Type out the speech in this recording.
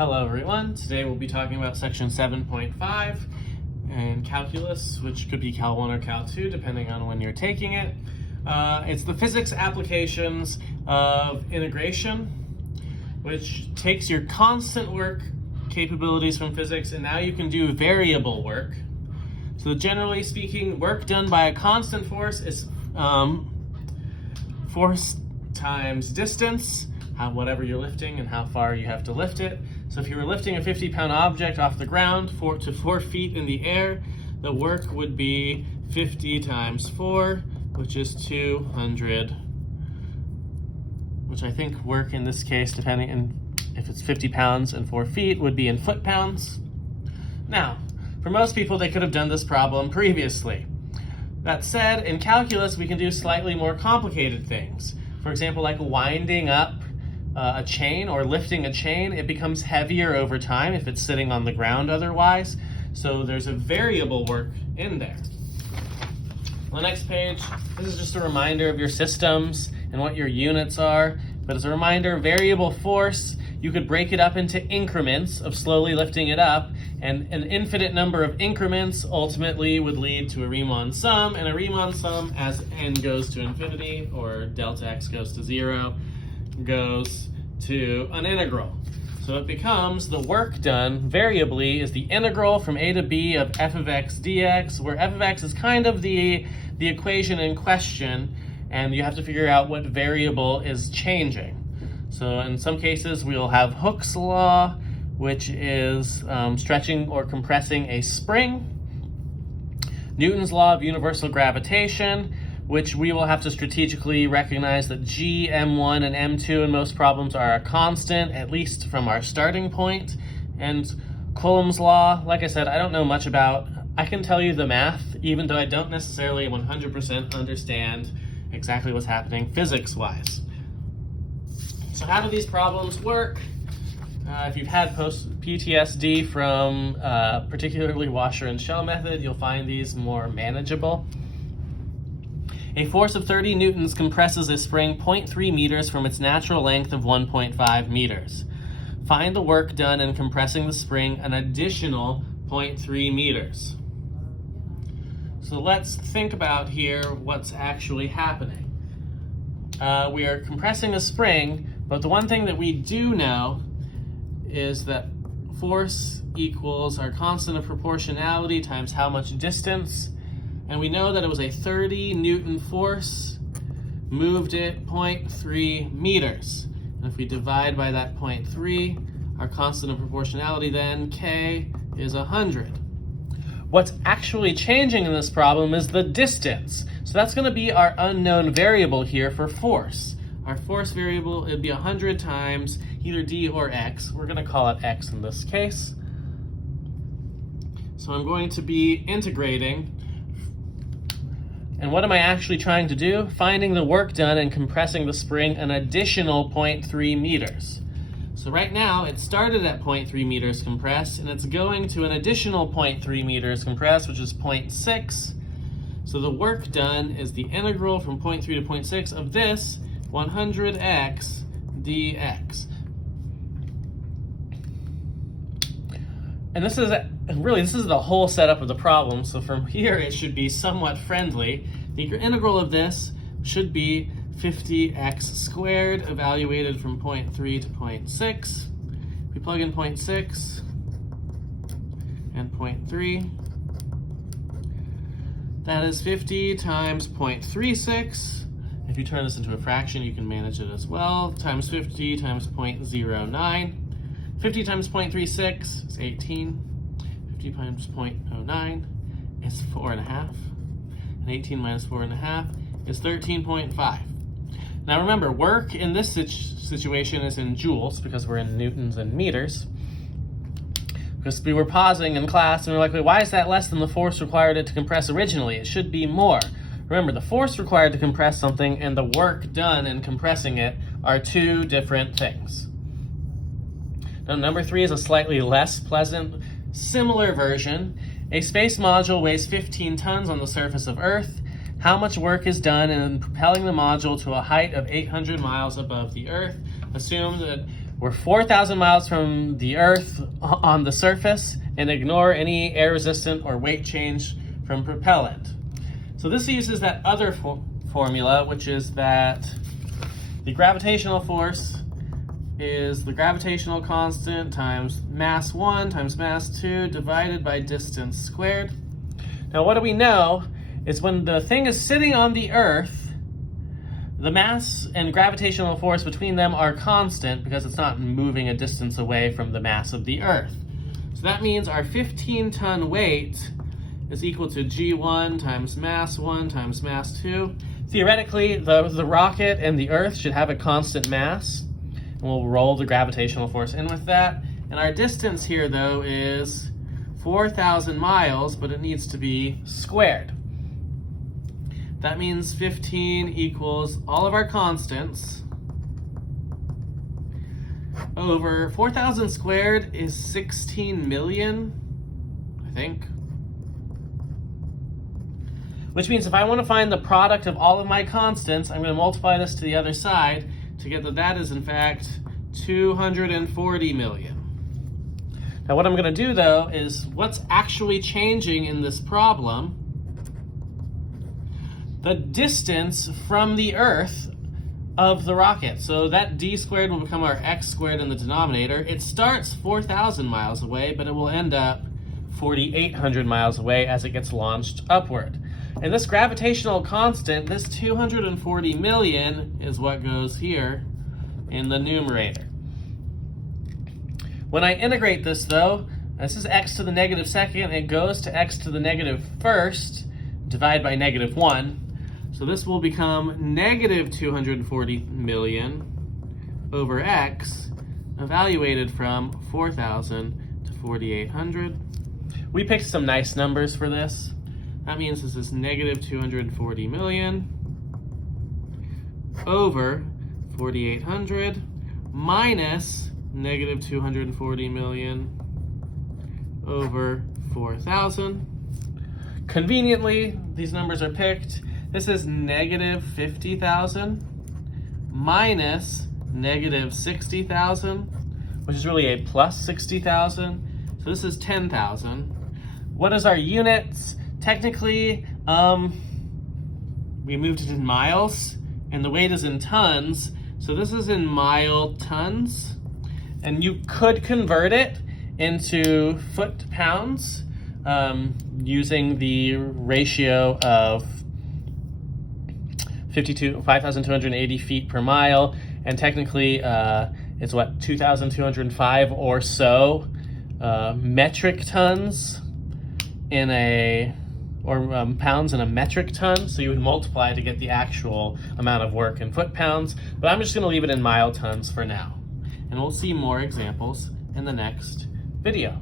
Hello everyone, today we'll be talking about section 7.5 and calculus, which could be Cal 1 or Cal 2 depending on when you're taking it. It's the physics applications of integration, which takes your constant work capabilities from physics and now you can do variable work. So generally speaking, work done by a constant force is force times distance, whatever you're lifting and how far you have to lift it. So if you were lifting a 50-pound object off the ground 4 feet in the air, the work would be 50 times 4, which is 200, which I think work in this case, depending on if it's 50 pounds and 4 feet, would be in foot-pounds. Now, for most people, they could have done this problem previously. That said, in calculus, we can do slightly more complicated things. For example, like winding up a chain or lifting a chain. It becomes heavier over time if it's sitting on the ground otherwise. So there's a variable work in there. On the next page, this is just a reminder of your systems and what your units are. But as a reminder, variable force, you could break it up into increments of slowly lifting it up, and an infinite number of increments ultimately would lead to a Riemann sum, and a Riemann sum as n goes to infinity, or delta x goes to 0, goes to an integral. So it becomes the work done variably is the integral from a to b of f of x dx, where f of x is kind of the equation in question, and you have to figure out what variable is changing. So in some cases we'll have Hooke's law, which is stretching or compressing a spring. Newton's law of universal gravitation, which we will have to strategically recognize that G, M1, and M2 in most problems are a constant, at least from our starting point. And Coulomb's law, like I said, I don't know much about. I can tell you the math, even though I don't necessarily 100% understand exactly what's happening physics-wise. So how do these problems work? If you've had post-PTSD from particularly washer and shell method, you'll find these more manageable. A force of 30 newtons compresses a spring 0.3 meters from its natural length of 1.5 meters. Find the work done in compressing the spring an additional 0.3 meters. So let's think about here what's actually happening. We are compressing a spring, but the one thing that we do know is that force equals our constant of proportionality times how much distance. And we know that it was a 30 Newton force, moved it 0.3 meters. And if we divide by that 0.3, our constant of proportionality then, K, is 100. What's actually changing in this problem is the distance. So that's going to be our unknown variable here for force. Our force variable, it'd be 100 times either d or x. We're going to call it x in this case. So I'm going to be integrating. And what am I actually trying to do? Finding the work done and compressing the spring an additional 0.3 meters. So right now it started at 0.3 meters compressed and it's going to an additional 0.3 meters compressed, which is 0.6. So the work done is the integral from 0.3 to 0.6 of this 100x dx. And this is the whole setup of the problem. So from here, it should be somewhat friendly. The integral of this should be 50x squared, evaluated from 0.3 to 0.6. We plug in 0.6 and 0.3. That is 50 times 0.36. If you turn this into a fraction, you can manage it as well. Times 50 times 0.09. 50 times 0.36 is 18. 50 times 0.09 is 4.5. And 18 minus 4.5 is 13.5. Now remember, work in this situation is in joules because we're in newtons and meters. Because we were pausing in class and we're like, wait, why is that less than the force required it to compress originally? It should be more. Remember, the force required to compress something and the work done in compressing it are two different things. Now, number 3 is a slightly less pleasant, similar version. A space module weighs 15 tons on the surface of Earth. How much work is done in propelling the module to a height of 800 miles above the Earth? Assume that We're 4,000 miles from the Earth on the surface, and ignore any air resistant or weight change from propellant. So this uses that other formula, which is that the gravitational force is the gravitational constant times mass 1 times mass 2 divided by distance squared. Now what do we know is when the thing is sitting on the Earth, the mass and gravitational force between them are constant because it's not moving a distance away from the mass of the Earth. So that means our 15-ton weight is equal to G1 times mass 1 times mass 2. Theoretically, the rocket and the Earth should have a constant mass, and we'll roll the gravitational force in with that. And our distance here, though, is 4,000 miles, but it needs to be squared. That means 15 equals all of our constants over 4,000 squared is 16 million, I think. Which means if I want to find the product of all of my constants, I'm going to multiply this to the other side to get that is in fact 240 million. Now what I'm going to do though is what's actually changing in this problem. The distance from the Earth of the rocket. So that d squared will become our x squared in the denominator. It starts 4,000 miles away, but it will end up 4,800 miles away as it gets launched upward. And this gravitational constant, this 240 million, is what goes here in the numerator. When I integrate this though, this is x to the negative second, it goes to x to the negative first, divide by negative 1. So this will become negative 240 million over x, evaluated from 4,000 to 4,800. We picked some nice numbers for this. That means this is negative 240 million over 4,800 minus negative 240 million over 4,000. Conveniently, these numbers are picked. This is negative 50,000 minus negative 60,000, which is really a plus 60,000. So this is 10,000. What is our units? Technically, we moved it in miles, and the weight is in tons. So this is in mile tons, and you could convert it into foot-pounds using the ratio of 5,280 feet per mile, and technically it's what, 2,205 or so metric tons in a, or pounds in a metric ton. So you would multiply to get the actual amount of work in foot-pounds, but I'm just going to leave it in mile tons for now. And we'll see more examples in the next video.